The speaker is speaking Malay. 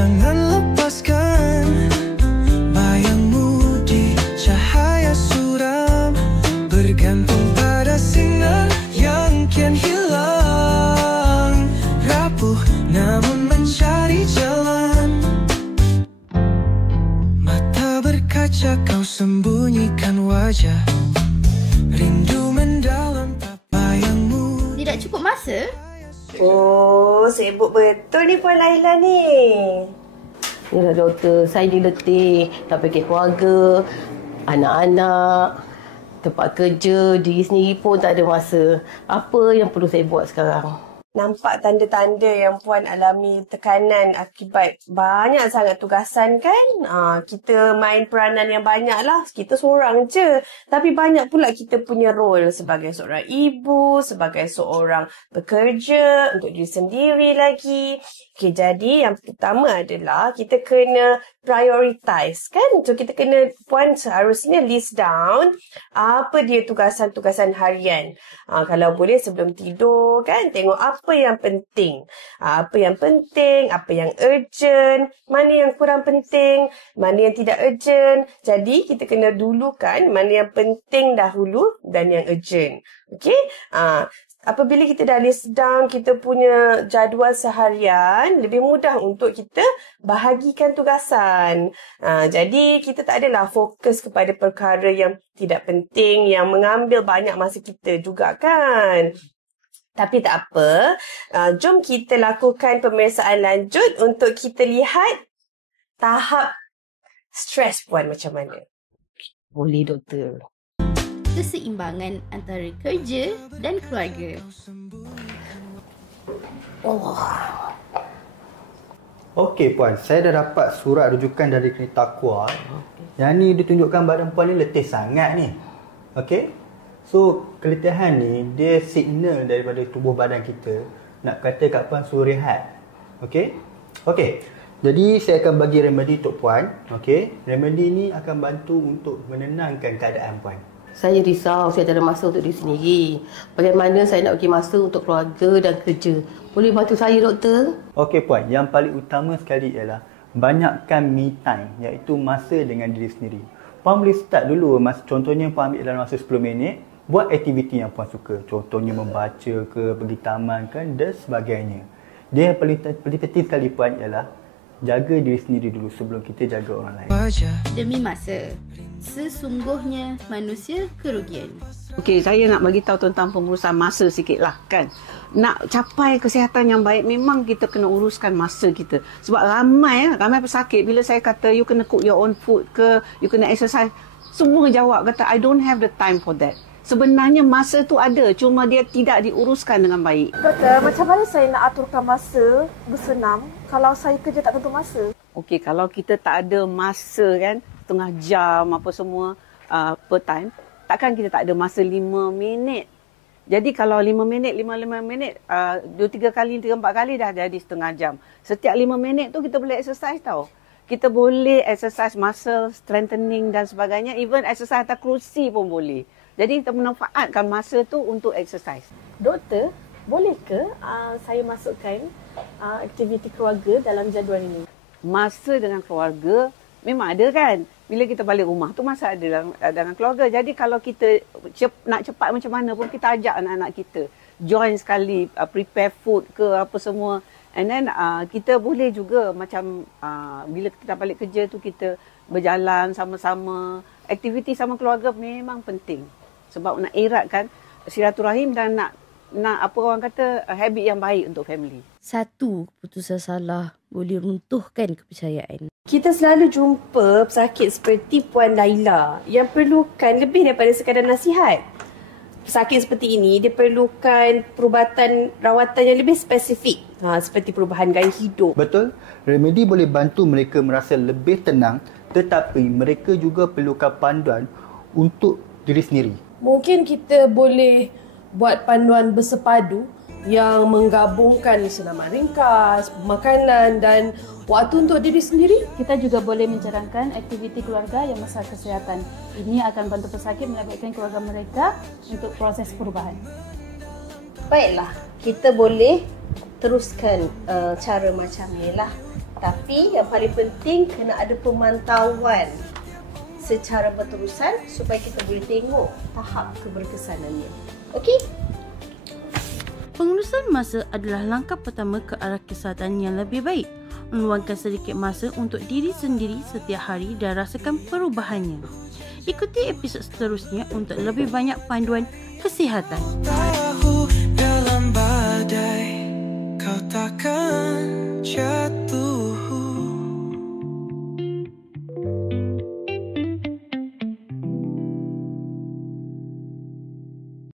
Jangan lepaskan bayangmu di cahaya suram, bergantung pada sinar yang kian hilang, rapuh namun mencari jalan. Mata berkaca kau sembunyikan wajah, rindu mendalam tak bayangmu. Tidak cukup masa? Oh, sibuk betul ni Puan Laila ni. Yalah doktor, saya ni letih. Nak fikir keluarga, anak-anak, tempat kerja, diri sendiri pun tak ada masa. Apa yang perlu saya buat sekarang? Nampak tanda-tanda yang Puan alami tekanan akibat banyak sangat tugasan kan? Kita main peranan yang banyak lah. Kita seorang je. Tapi banyak pula kita punya role sebagai seorang ibu, sebagai seorang pekerja, untuk diri sendiri lagi. Okay, jadi yang pertama adalah kita kena prioritize kan? So kita kena, Puan seharusnya list down apa dia tugasan-tugasan harian. Kalau boleh sebelum tidur kan, tengok apa yang penting. Apa yang penting, apa yang urgent, mana yang kurang penting, mana yang tidak urgent. Jadi kita kena dulukan mana yang penting dahulu dan yang urgent. Okey? Apabila kita dah list down kita punya jadual seharian, lebih mudah untuk kita bahagikan tugasan. Jadi kita tak adalah fokus kepada perkara yang tidak penting, yang mengambil banyak masa kita juga kan. Tapi tak apa, jom kita lakukan pemeriksaan lanjut untuk kita lihat tahap stres Puan macam mana. Boleh doktor. Keseimbangan antara kerja dan keluarga. Okey Puan, saya dah dapat surat rujukan dari klinik Taqwa. Yang ni ditunjukkan badan Puan ni letih sangat ni. Okey? So, keletihan ni dia signal daripada tubuh badan kita nak kata kat Puan suruh rehat. Okey? Okey. Jadi saya akan bagi remedi untuk Puan. Okey? Remedi ni akan bantu untuk menenangkan keadaan Puan. Saya risau, saya tak ada masa untuk diri sendiri. Bagaimana saya nak bagi masa untuk keluarga dan kerja? Boleh bantu saya doktor? Okey Puan, yang paling utama sekali ialah banyakkan me time, iaitu masa dengan diri sendiri. Puan boleh start dulu, contohnya Puan ambil dalam masa 10 minit, buat aktiviti yang Puan suka. Contohnya membaca ke, pergi taman kan dan sebagainya. Dia yang paling penting sekali Puan ialah jaga diri sendiri dulu sebelum kita jaga orang lain. Demi masa, sesungguhnya manusia kerugian. Okey, saya nak bagi tahu tentang pengurusan masa sikitlah kan. Nak capai kesihatan yang baik memang kita kena uruskan masa kita. Sebab ramai pesakit bila saya kata you kena cook your own food ke, you kena exercise, semua jawab kata I don't have the time for that. Sebenarnya masa tu ada, cuma dia tidak diuruskan dengan baik. Doktor, macam mana saya nak aturkan masa bersenam kalau saya kerja tak tentu masa? Okey, kalau kita tak ada masa kan, setengah jam apa semua per time, takkan kita tak ada masa 5 minit. Jadi kalau 5 minit, 5 minit, 2-3 kali, 3-4 kali dah jadi setengah jam. Setiap 5 minit tu kita boleh exercise tau. Kita boleh exercise muscle, strengthening dan sebagainya. Even exercise atas kerusi pun boleh. Jadi kita memanfaatkan masa tu untuk exercise. Doktor, boleh ke saya masukkan aktiviti keluarga dalam jadual ini? Masa dengan keluarga memang ada kan. Bila kita balik rumah tu masa ada dengan keluarga. Jadi kalau kita nak cepat macam mana pun kita ajak anak-anak kita. Join sekali, prepare food ke apa semua. And then kita boleh juga macam bila kita balik kerja tu kita berjalan sama-sama. Aktiviti sama keluarga memang penting. Sebab nak eratkan silaturahim dan nak apa orang kata habit yang baik untuk family. Satu keputusan salah boleh runtuhkan kepercayaan. Kita selalu jumpa pesakit seperti Puan Laila yang perlukan lebih daripada sekadar nasihat. Pesakit seperti ini dia perlukan perubatan rawatan yang lebih spesifik, seperti perubahan gaya hidup. Betul, remedi boleh bantu mereka merasa lebih tenang, tetapi mereka juga perlukan panduan untuk diri sendiri. Mungkin kita boleh buat panduan bersepadu yang menggabungkan senaman ringkas, makanan dan waktu untuk diri sendiri. Kita juga boleh menjalankan aktiviti keluarga yang masalah kesihatan. Ini akan bantu pesakit melibatkan keluarga mereka untuk proses perubahan. Baiklah, kita boleh teruskan cara macam ni lah. Tapi yang paling penting kena ada pemantauan secara berterusan supaya kita boleh tengok tahap keberkesanannya. Okey? Pengurusan masa adalah langkah pertama ke arah kesihatan yang lebih baik. Meluangkan sedikit masa untuk diri sendiri setiap hari dan rasakan perubahannya. Ikuti episod seterusnya untuk lebih banyak panduan kesihatan. Tahu dalam badai kau takkan jatuh.